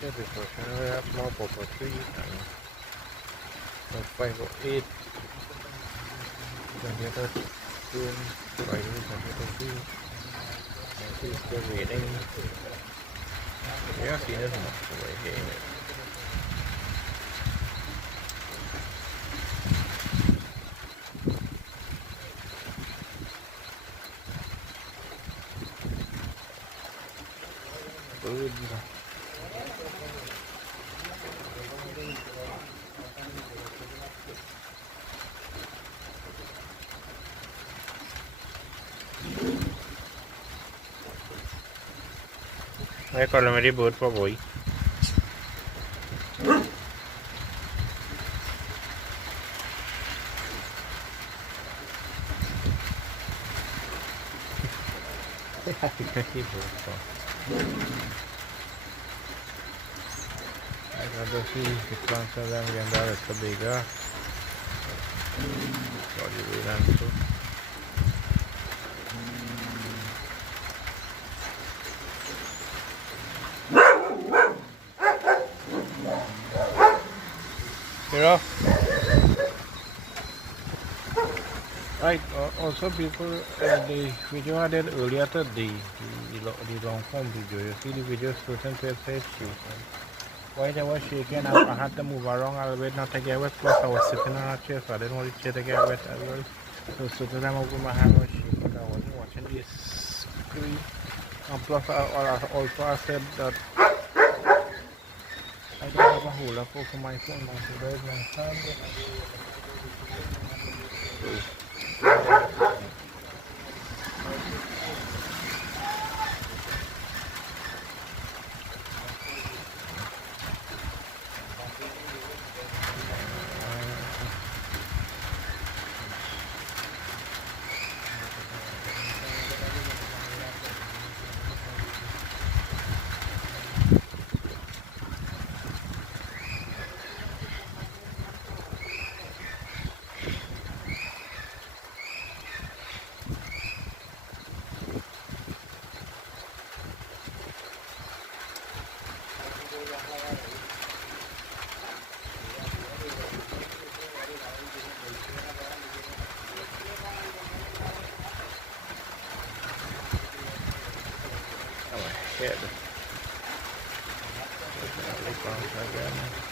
That is for sure. We have more for 3 and 5 or 8. Then the other 2 Friday and the other 2. And this is still waiting. Yeah, see this one right here. Good. I call him a bird for boy. Agora se planta lá me andar essa biga. Pode virar isso. Yeah. Right. Also, people, the video I did earlier today, the long form video. You see the video certain websites shaking. While I was shaking, I had to move around a little bit not to get wet. Plus, I was sitting on a chair, so I didn't want the chair to get wet as well. So certain time over my hand was shaking. I wasn't watching the screen. And plus, I said that I don't have a holder for my phone now, so there's my hand. Head. Definitely found again.